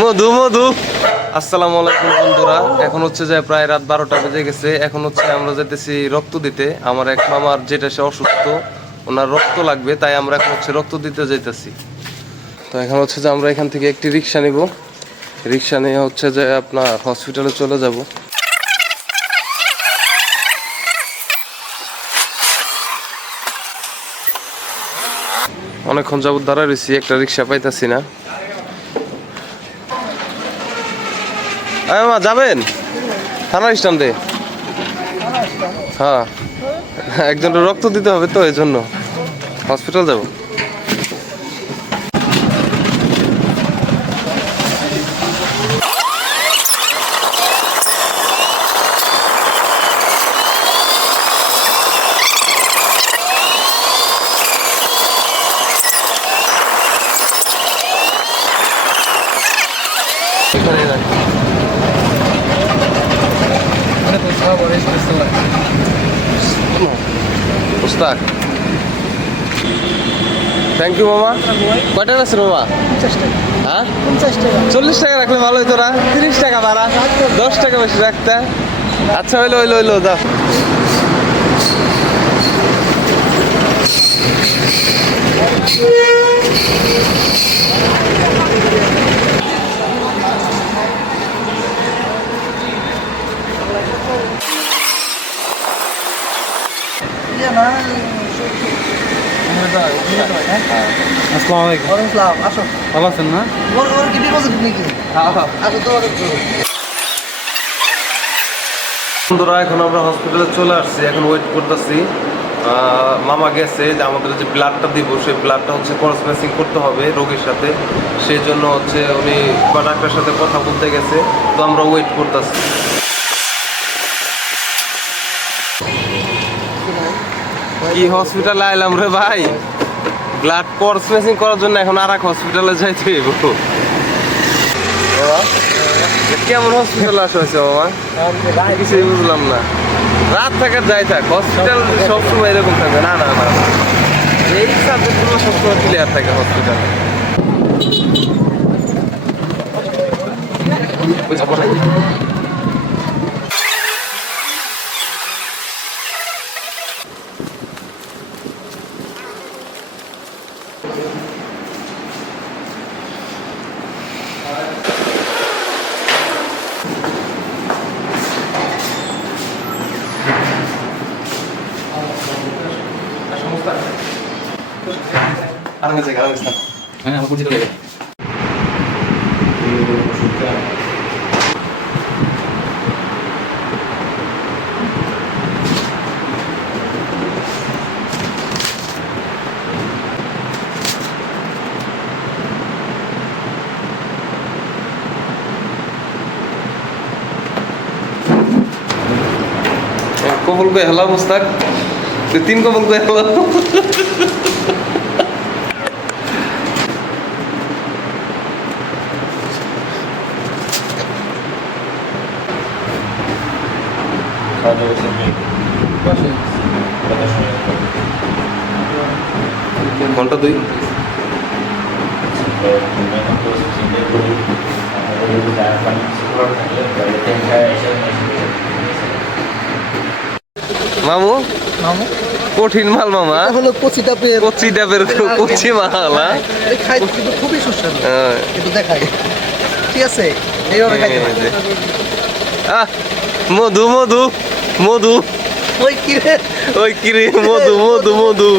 মধু মধু। আসসালামু আলাইকুম বন্ধুরা, এখন হচ্ছে যে প্রায় রাত 12টা বেজে গেছে। এখন হচ্ছে আমরা যেতেছি রক্ত দিতে। আমার এক মামার যেটা সে অসুস্থ, ওনার রক্ত লাগবে, তাই আমরা এখন হচ্ছে রক্ত দিতে যাইতেছি। তো এখন হচ্ছে যে আমরা এখান থেকে একটি রিক্সা নিব, রিক্সা নিয়ে হচ্ছে যে আপনার হসপিটালে চলে যাব। অনেকক্ষণ যাবত দাঁড়া রয়েছি, একটা রিক্সা পাইতাছি না। মা যাবেন থানা স্ট্যান্ডে? হ্যাঁ, একজনের রক্ত দিতে হবে, তো এই জন্য হসপিটাল যাব। থ্যাংক ইউ মামা। কয়টা আছে মামা? 50 টাকা। হ্যাঁ 50 টাকা। 40 টাকা রাখলে ভালো হতো না? 30 টাকা ভাড়া, 10 টাকা বেশি রাখতে। আচ্ছা হইলো হইলো হইলো, দাও। বন্ধুরা, এখন আমরা হসপিটালে চলে আসছি, এখন ওয়েট করতেছি। মামা গেছে যে আমাদের যে ব্লাডটা দিব, সেই ব্লাডটা হচ্ছে ক্রস ম্যাচিং করতে হবে রোগীর সাথে, সেই জন্য হচ্ছে উনি ডাক্তারের সাথে কথা বলতে গেছে, তো আমরা ওয়েট করতেছি। কি হসপিটালে আইলাম রে ভাই, ব্লাড ক্রস ম্যাচিং করার জন্য এখন আর এক হসপিটালে যাইতে হইব। কেমন হসপিটালে আসা হয়েছে মামা? কিছুই বুঝলাম না। রাত থাকার যাই থাক, হসপিটাল সবসময় এরকম থাকবে না? না না, এই সাবজেক্টগুলো সবসময় ক্লিয়ার থাকে হসপিটালে। কবল কই হেলা মুস্তাক, তুই 3 কবল কই হেলা। ঘন্টা 2 মামু কঠিন মাল মামা, হলো কচি ডাবের কচি মাল। খুবই সুস্বাদু, কিন্তু দেখাই ঠিক আছে এইভাবে খাইতে হবে। মধু মধু মধু, ওই কিরে মধু মধু মধু।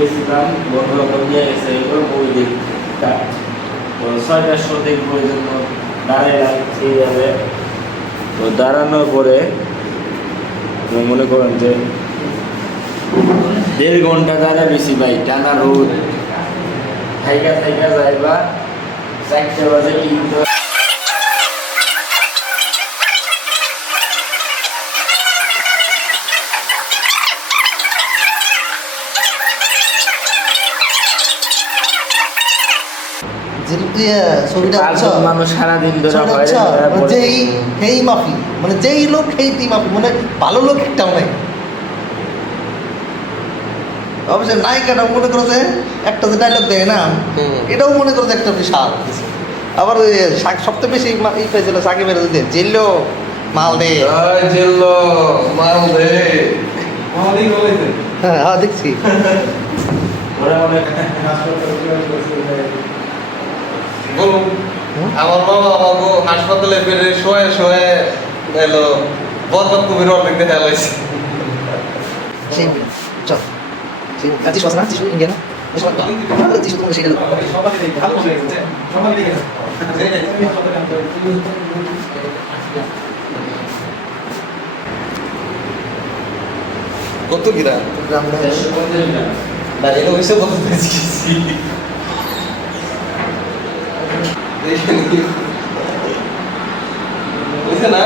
গেছিলাম বন্ধু বান্ধব নিয়ে গেছে, এগুলো বই দেখি 6টার শো দেখবো, ওই জন্য দাঁড়াইলাম সেইভাবে। তো দাঁড়ানোর পরে মনে করেন যে 1.5 ঘন্টা দাঁড়া বেশি ভাই, টানা রোদ, থাইকা যাইবা 4টে বাজে টিকিট ছবিটা বুঝছো? পাঁচজন মানুষ সারাদিন ধরে ছবিটা হয়রান বুঝছো? করা পড়ে। যেই হেই মাফি মানে যেই লোক হেই মাফি মানে ভালো লোক একটাও নাই। অবশ্যই নায়িকাটা মনে করো যে একটা যে ডায়লগ দেয় না, হুম। এটাও মনে করো যে একটা বিশাল কিছু। আবার ওই সবচেয়ে বেশি এই পেয়েছিল সাকিবের দিতে জেল্লো মাল দে। জিল্লো মাল দে। হ্যাঁ হ্যাঁ দেখছি। ওরা অনেক বলুন আমার মামা আমাকে হাসপাতালে ফিরে শোয়ে শোয়ে এলো বরবাদ কবির অর্ধেক দেখে এলাইছে। চল টিসু আছে না টিসু ইন্ডিয়ান টিসু তোমাকে সেটা কত গিরা গ্রাম দাঁড়িয়ে হয়েছে কত পেয়েছি বুঝছে না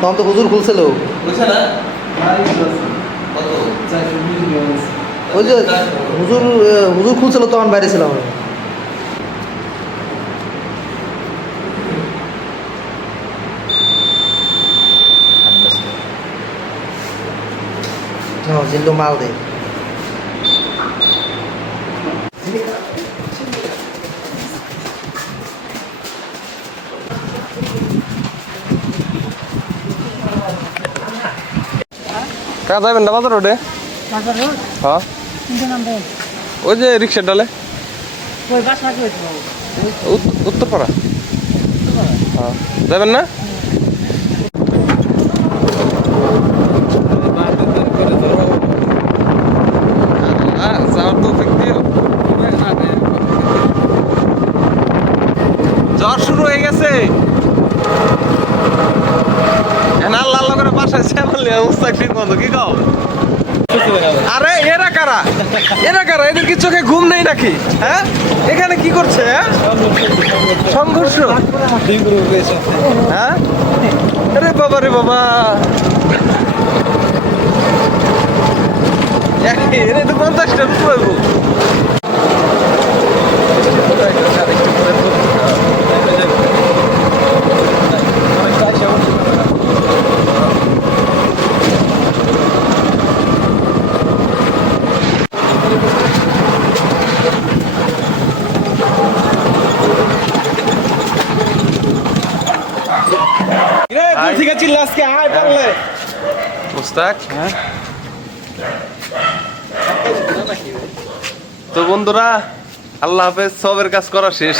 তখন তো হুজুর খুলছিল বুঝছে না কত ওই যে হুজুর হুজুর খুলছিল তখন বাইরে ছিলাম আমি। জিল্লু মাল দে কা যাবেন না বাজার রোডে বাজার রোড হ্যাঁ তিনটে নাম্বার ওই যে রিক্সার ডালে ওই বাস রাখি হয়েছে বাবু উত্তরপাড়া হ্যাঁ যাবেন না যাওয়ার তো জ্বর শুরু হয়ে গেছে আল্লাহ আল্লাহ করে বাসায় বললে মুস্তাক ঠিক মতো কি কও আরে এরা কারা এদের কি চোখে ঘুম নেই নাকি হ্যাঁ এখানে কি করছে হ্যাঁ? সংঘর্ষ হ্যাঁ আরে বাবা রে বাবা এরা তো 50টার উপরে গো। মুস্তাক তো বন্ধুরা আল্লাহ হাফেজ সবের কাজ করা শেষ